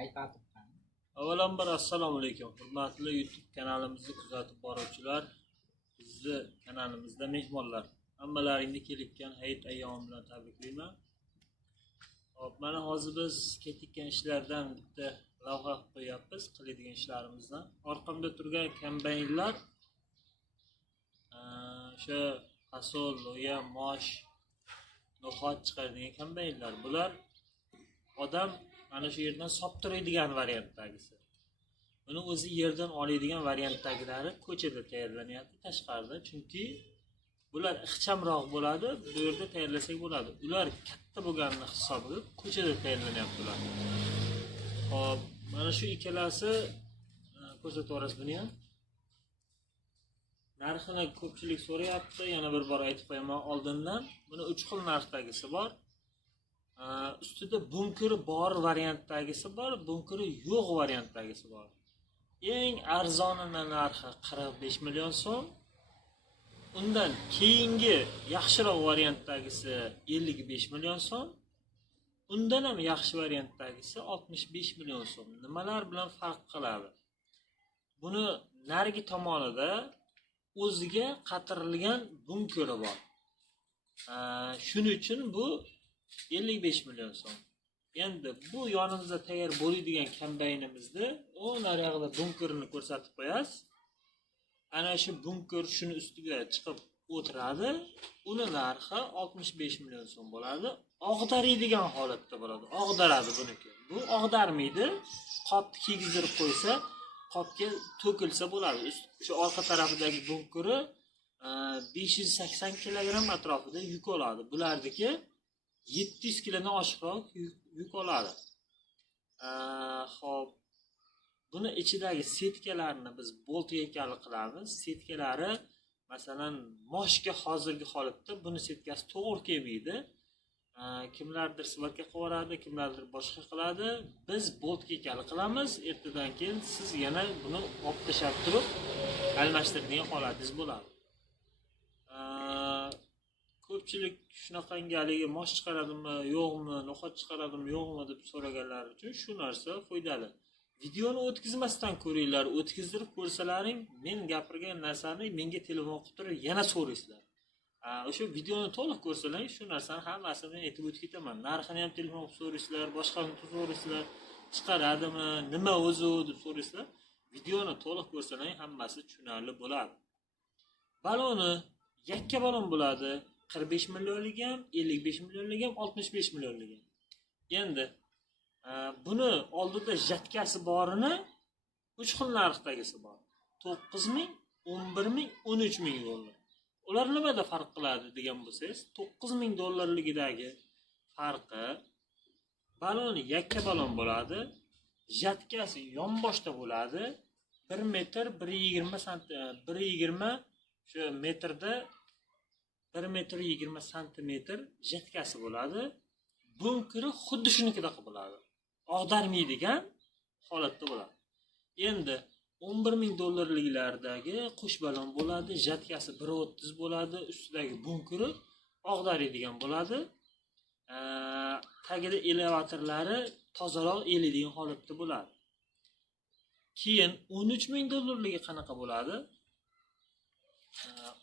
aytib. Avvalambor assalomu alaykum. Hurmatli YouTube kanalimizni kuzatib boruvchilar, bizni kanalimizda mehmonlar, hammalaringni kelayotgan hayit ayyomi bilan tabriklayman. Hop, mana hozir biz ketgan ishlardan bitta lavha qo'yapmiz, qiladigan ishlarimizdan. Orqamda turgan kombaynlar o'sha fasol, lo'ya, mosh, no'xat chiqaradigan kombaynlar. Bular odam mana shu yerdan soptiradigan variantdagisi. Buni o'zi yerdan oladigan variantdagilari ko'chada tayyorlanyapti, tashqarida. Chunki bular ixchamroq bo'ladi, bu yerda tayyorlasak bo'ladi. Ular katta bo'lganini hisobiga ko'chada tayyorlanyapti ular. Hop, mana shu ikkalasi ko'rsatib yuborasiz buni ham. Narxini ko'pchilik so'rayapti, yana bir bor aytib qo'yaman oldindan. Buni 3 xil narxdagisi bor. Ustida bunkeri bor variantdagisi bor, bunkeri yo'q variantdagisi bor. Eng arzonini narxi 45 million so'm. Undan keyingi yaxshiroq variantdagisi 55 million so'm. Undan ham yaxshi variantdagisi 65 million so'm. Nimalar bilan farq qiladi? Buni narigi tomonida o'ziga qatirilgan bunkeri bor. Shuning uchun bu 55 million so'm. Endi bu yonimizda tayyor bo'ladigan kombaynimizda o naryoqda bunkerini ko'rsatib qo'yasiz. Ana shu bunker shuni ustiga chiqib o'tiradi. Uni narxi 65 million so'm bo'ladi. Og'daradigan holatda bo'ladi. Og'daradi buniki. Bu og'darmaydi. Qopni kiygizdirib qo'ysa, qopga to'kilsa bo'ladi. Shu orqa tarafidagi bunkeri 580 kg atrofida yuk oladi. Bulardiki 700 kilodan oshiqroq yuk oladi. Xo'p, buni ichidagi setkalarni biz bolt heykali qilamiz. Setkalari masalan moshga hozirgi holatda buni setkasi to'g'ri kelmaydi. Kimlardir svorka qilib, kimlardir boshqa qiladi. Biz bolt heykali qilamiz. Ertadan keyin siz yana buni olib tashlab turib almashtiradigan holatingiz bo'ladi. Ko'pchilik shunaqangaligi mosh chiqaradimi, yo'qmi, no'xat chiqaradimi, yo'qmi deb so'raganlar uchun shu narsa foydali. Videoni o'tkazmasdan ko'ringlar, o'tkazdirib ko'rsalaring, men gapirgan narsani menga telefon qilib turib yana so'raysizlar. O'sha videoni to'liq ko'rsalaring, shu narsani hammasini men aytib o'tib ketaman. Narxini ham telefon qilib so'raysizlar, boshqani so'raysizlar, chiqaradimi, nima o'zi deb so'raysizlar. Videoni to'liq ko'rsalaring, hammasi tushunarli bo'ladi. Baloni yakka balon bo'ladi. 45 millionlik ham, 55 millionlik ham, 65 millionlik ham. Endi buni oldida jatkasi borini 3 xil narxdagisi bor. 9 ming, 11 ming, 13 ming dollar. Ular nimada farq qiladi degan bo'lsangiz, 9 ming dollarligidagi farqi baloni yakka balon bo'ladi. Jatkasi yonboshda bo'ladi. 1 metr 1.20 sm 1.20 shu metrda 1 metr 20 santimetr jatkasi bo'ladi. Bunkeri xuddi shunikida bo'ladi. Og'darmaydigan holatda bo'ladi. Endi 11 ming dollarliklardagi qush balon bo'ladi. Jatkasi 1.30 bo'ladi. Ustidagi bunkeri og'daradigan bo'ladi. Tagida elevatorlari tozaroq eladigan holatda bo'ladi. Keyin 13 ming dollarligi qanaqa bo'ladi?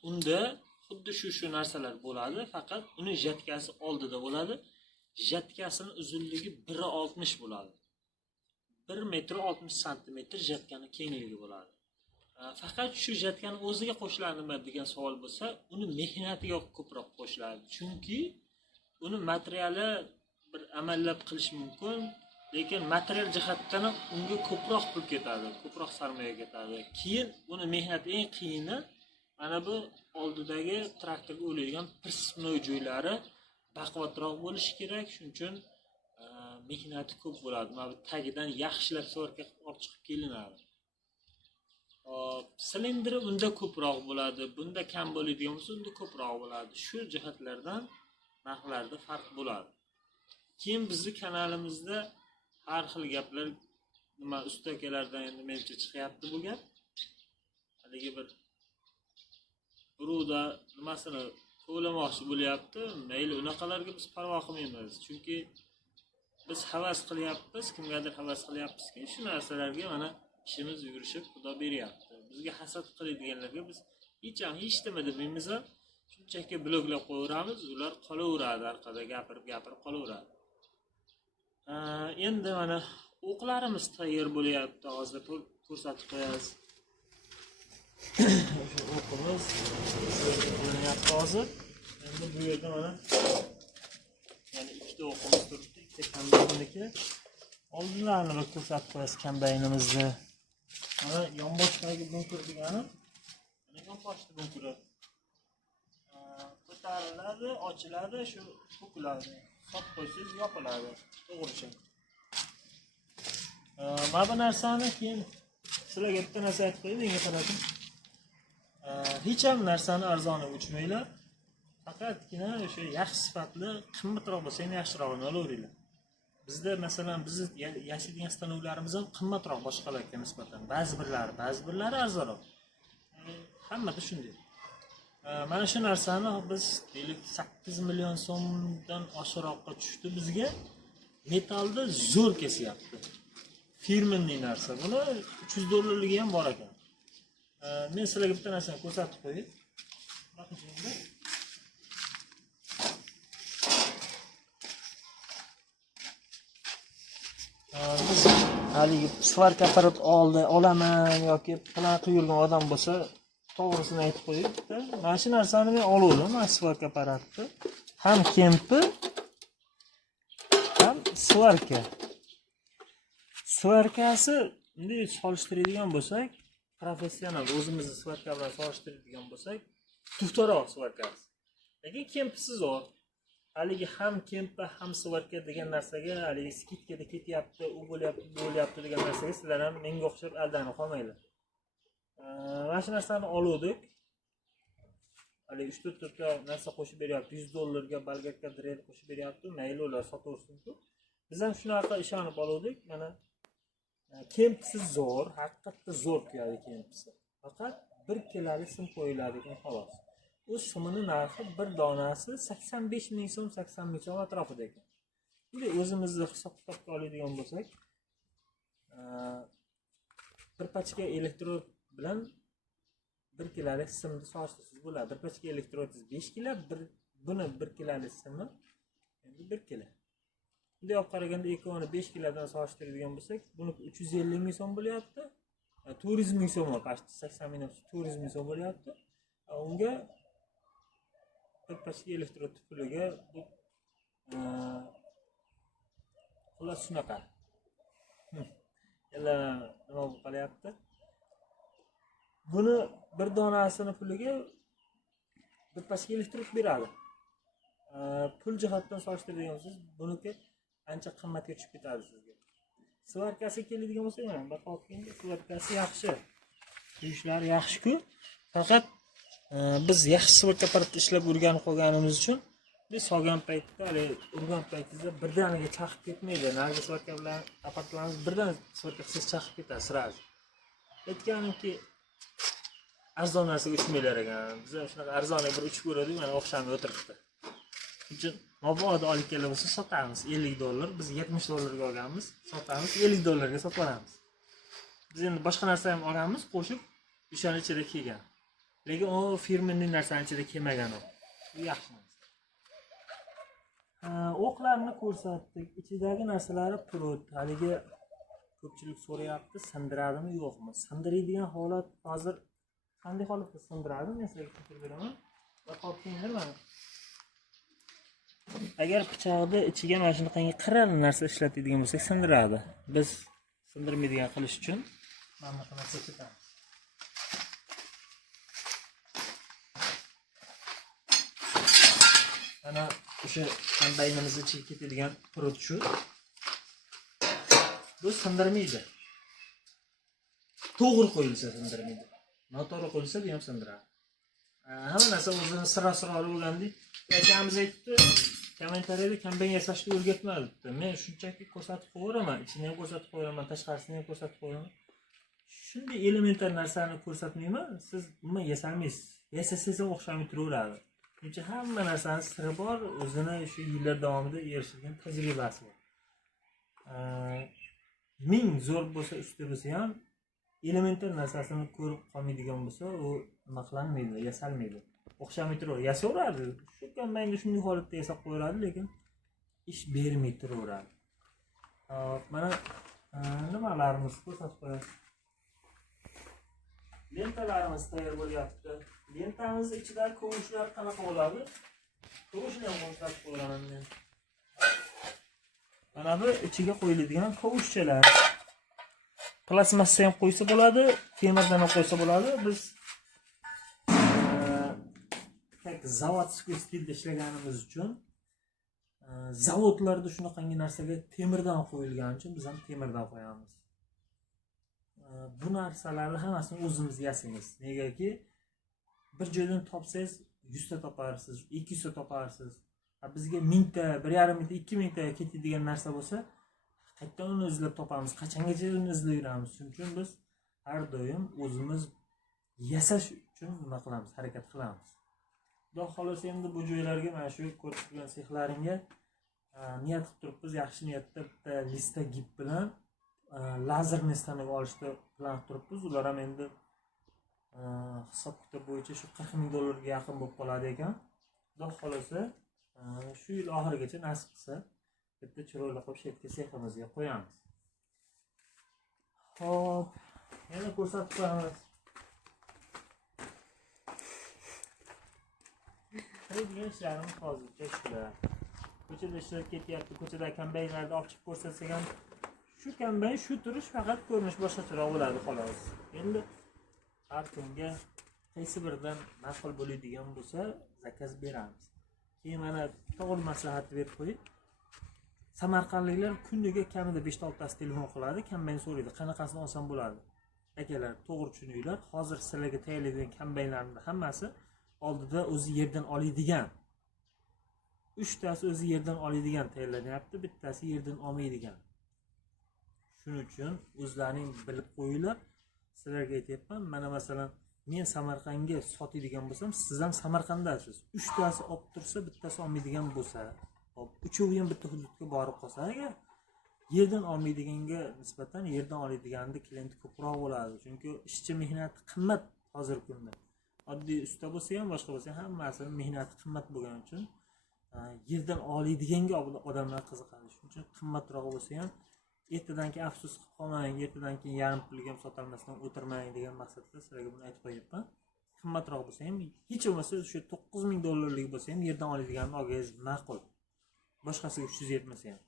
Unda xuddi shu narsalar bo'ladi, faqat uni jatkasi oldida bo'ladi. Jatkasining uzunligi 1.60 bo'ladi. 1 metr 60 santimetr jatkani kengligi bo'ladi. Faqat shu jatkani o'ziga qo'shiladimi degan savol bo'lsa, uni mehnatiga ko'proq qo'shiladi. Chunki uni materiali bir amallab qilish mumkin, lekin material jihatdan unga ko'proq pul ketadi, ko'proq sarmoya ketadi. Keyin uni mehnati eng qiyini mana bu oldidagi traktorga o'laydigan prismoy joylari baquvvatroq bo'lishi kerak. Shuning uchun mehnati ko'p bo'ladi. Mana bu tagidan yaxshilab svorka olib chiqib kelinadi. Silindri unda ko'proq bo'ladi. Bunda kam bo'ladigan bo'lsa, unda ko'proq bo'ladi. Shu jihatlardan narxlarda farq bo'ladi. Keyin bizning kanalimizda har xil gaplar nima ustakalardan endi menimcha chiqyapti bu gap. Haligi bir birovda nimasini to'lamoqchi bo'lyapti. Mayli, unaqalarga biz parvo qilmaymiz. Chunki biz havas qilyapmiz, kimgadir havas qilyapmizki, shu narsalarga mana ishimiz yurishib, Xudo beryapti. Bizga hasad qiladiganlarga biz hech nima demaymiz ham, shunchaki bloklab qo'yaveramiz, ular qolaveradi, orqada gapirib qolaveradi. Endi mana o'qlarimiz tayyor bo'lyapti, hozir ko'rsatib qo'yamiz. O'sha o'qimiz bo'lyapti hozir. Endi bu yerda mana yani ikkita o'qimiz turibdi, ikkita kombaynimniki. Oldinlarni bir ko'rsatib qo'yasiz kombaynimizni. Mana yonboshdagi bunker degani, mana yonboshli bunkeri. Ko'tariladi, ochiladi, shu to'kiladi. Sotib qo'ysangiz yopiladi. To'g'richa. Mana bu narsani keyin sizlarga bitta narsa aytib qo'yay, menga qarating. Hech ham narsani arzoni uchmaylar. Faqatgina o'sha yaxshi sifatli, qimmatroq bo'lsa ham yaxshirog'ini olaveringlar. Bizda masalan bizni yashaydigan stanovlarimiz ham qimmatroq boshqalarga nisbatan. Ba'zi birlari arzonroq. Hammada shunday. Mana shu narsani biz deylik 8 million so'mdan oshiqroqqa tushdi bizga. Metalda zo'r kesyapti. Firmenli narsa. Buni $300 ham bor ekan. Men sizlarga bitta narsani ko'rsatib qo'yay. Bakinglar. Biz haligi svarka apparat olaman yoki plan qilib yurgan odam bo'lsa, to'g'risini aytib qo'yib, mana shu narsani men oldim, mana svarka apparatni. Ham kempi, ham svarka. Svarkasi bunday solishtiradigan bo'lsak, professional o'zimizni svarka bilan solishtiradigan bo'lsak, to'xtaroq svarkasi. Lekin kempisi zo'r. Haligi ham kempa, ham svarka degan narsaga, haligi skitkada ketyapti, u bo'lyapti degan narsaga sizlar ham menga o'xshab aldanib qolmanglar. Mana shu narsani oldik. Haligi 3-4 ta narsa qo'shib beryapti, $100 ga balgatka drel qo'shib beryapti, mayli ular sotaversin-ku. Biz ham shunaqa ishonib oldik. Mana kempisi zo'r, haqiqatda zo'r kuyadi kempisi. Faqat 1 kiloli sim qo'yiladi ekan xolos. U simini narxi bir donasi 85 ming so'm, 80 ming so'm atrofida ekan. Endi o'zimizni hisob-kitobga oladigan bo'lsak, bir pachka elektrod bilan 1 kiloli simni solishtirsangiz bo'ladi. Bir pachka elektrodingiz 5 kilo, buni 1 kiloli simi endi 1 kilo. Bunday olib qaraganda ikkovini 5 kilodan solishtiradigan bo'lsak, buni 350 ming so'm bo'lyapti. 400 ming so'm, pasti 80 ming 400 ming so'm bo'lyapti. Unga bir pachka elektrod puliga bu xullas shunaqa. Yana nima bo'lib qolyapti? Buni bir donasini puliga bir pachka elektrod beradi. Pul jihatdan solishtiradigan bo'lsangiz, buniki ancha qimmatga tushib ketadi sizga. Svarkasi keladigan bo'lsa, mana bahokinga svarkasi yaxshi. Ishlari yaxshi-ku. Faqat biz yaxshi svarka apparatda ishlab o'rganib qolganimiz uchun biz solgan paytda, urgan paytingizda birdaniga chaqib ketmaydi. Nargi svarka bilan apparatlarimiz birdan svarka qilsangiz chaqib ketadi sirasi. Aytganimki, arzon narsaga uchmaylar ekan. Biz ham shunaqa arzonga bir uchib ko'rdik, mana o'xshamay o'tiribdi. Uchun mabodo olib kelib bo'lsa sotamiz $50. Biz $70 ga olganmiz, sotamiz $50 ga sotib olamiz. Biz endi boshqa narsa ham olamiz, qo'shib o'shaning ichida kelgan. Lekin u firmaning narsaning ichida kelmagan u. Bu yaxshi narsa. O'qlarni ko'rsatdik. Ichidagi narsalari purut. Haligi ko'pchilik so'rayapti, sindiradimi yo'qmi? Sindiradigan holat hozir qanday holatda sindiradi? Men sizlarga tushuntirib beraman. Bahotinglar mana. Agar pichoqni ichiga mana shunaqangi qirral narsa ishlatadigan bo'lsak, sindiradi. Biz sindirmaydigan qilish uchun mana bu narsa ketamiz. Mana o'sha kombaynimiz ichiga ketadigan purut shu. Bu sindirmaydi. To'g'ri qo'yilsa sindirmaydi. Noto'g'ri qo'yilsa ham sindiradi. Hamma narsa o'zini sirasiroli bo'lgandek. Akamiz aytdi, kommentariyada kombayn yasashni o'rgatmadi debdi. Men shunchaki ko'rsatib qo'yaraman, ichini ham ko'rsatib qo'yaraman, tashqarisini ham ko'rsatib qo'yaman. Shunday elementar narsani ko'rsatmayman, siz nima yasamaysiz. Yasasangiz ham o'xshamay turaveradi. Chunki hamma narsani siri bor, o'zini shu yillar davomida erishilgan tajribasi bor. ming zo'r bo'lsa usti bo'lsa ham elementar narsasini ko'rib qolmaydigan bo'lsa u nima qilinmaydi, yasalmaydi. O'xshamay turadi, yasaveradi. Shu kombaynda shunday holatda yasab qo'yiladi, lekin ish bermay turaveradi. Hop, mana nimalarimizni ko'rsatib qo'yamiz. Lentalarimiz tayyor bo'lyapti. Lentamiz ichidagi ko'vushlar qanaqa bo'ladi? Ko'vushni ham ko'rsatib qo'yaman men. Mana bu ichiga qo'yiladigan kovushchalar. Plastmassa ham qo'ysa bo'ladi, temirdan ham qo'ysa bo'ladi. Biz zavodskiy stilda ishlaganimiz uchun zavodlarda shunaqangi narsaga temirdan qo'yilgani uchun biz ham temirdan qo'yamiz. Bu narsalarni hammasini o'zimiz yasaymiz. Negaki bir joydan topsangiz 100 ta toparsiz, 200 ta toparsiz. Bizga 1000 ta, 1,5 ming ta, 2000 ta ketadigan narsa bo'lsa, qayerdan uni izlab topamiz, qachongacha uni izlab yuramiz. Shuning uchun biz har doim o'zimiz yasash uchun nima qilamiz, harakat qilamiz. Xudo xolasa endi bu joylarga mana shu ko'rsatgan sexlaringga niyat qilib turibmiz, yaxshi niyatda bitta lista gip bilan lazerni stanoga olishni plan qilib turibmiz. Ular ham endi hisob-kitob bo'yicha shu 40 ming dollarga yaqin bo'lib qoladi ekan. Xudo xolasa shu yil oxirigacha nasib qilsa bitta chiroyli qilib shetga seximizga qo'yamiz. Xo'p, yana ko'rsatib qo'yamiz. Qiladigan ishlarim hozircha shular. Ko'chada ishlab ketyapti, ko'chada kombaynlarni ochib ko'rsatsak ham shu kombayn shu turish faqat ko'rinish boshqacharoq bo'ladi xolos. Endi har kimga qaysi biridan ma'qul bo'ladigan bo'lsa zakaz beramiz. Keyin mana to'g'ri maslahat berib qo'yib, samarqandliklar kuniga kamida 5-6 tasi telefon qiladi, kombayn so'raydi, qanaqasini olsam bo'ladi. Akalar, to'g'ri tushuninglar, hozir sizlarga tayyorlaydigan kombaynlarning hammasi oldida o'zi yerdan oladigan. 3 tasi o'zi yerdan oladigan tayyorlanyapti, bittasi yerdan olmaydigan. Shuning uchun o'zlaring bilib qo'yinglar. Sizlarga aytayapman, mana masalan men Samarqandga sotadigan bo'lsam, siz ham Samarqanddasiz. 3 tasi olib tursa, bittasi olmaydigan bo'lsa, hop, uchovi ham bitta hududga borib qolsa, agar yerdan olmaydiganga nisbatan yerdan oladiganning klienti ko'proq bo'ladi. Chunki ishchi mehnati qimmat hozirgi kunda. Oddiy usta bo'lsa ham, boshqa bo'lsa ham hammasining mehnati qimmat bo'lgani uchun yerdan oladiganiga odamlar qiziqadi. Shuning uchun qimmatroq bo'lsa ham ertadan keyin afsus qilib qolmang, ertadan keyin yarim pulga ham sotolmasdan o'tirmang degan maqsadda sizlarga buni aytib qo'yapman. Qimmatroq bo'lsa ham, hech bo'lmasa o'sha 9000 dollarlik bo'lsa ham yerdan oladiganini olgangiz ma'qul. Boshqasiga 300 yetmasa ham.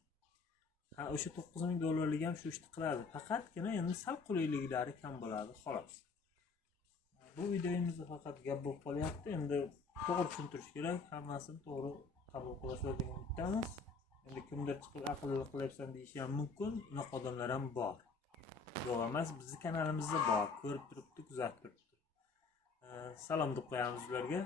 Ha, o'sha 9000 dollarlik ham shu ishni qiladi. Faqatgina endi sal qulayliklari kam bo'ladi, xolos. Bu videomizda faqat gap bo'lib qolyapti. Endi to'g'ri tushuntirish kerak, hammasini to'g'ri qabul qilasizlar degan umiddamiz. Endi kimdir chiqib aqlli qilyapsan deyishi ham mumkin. Unaqa odamlar ham bor. Yo'q emas, bizning kanalimizda bor. Ko'rib turibdi, kuzatib turibdi. Salom deb qo'yamiz ularga.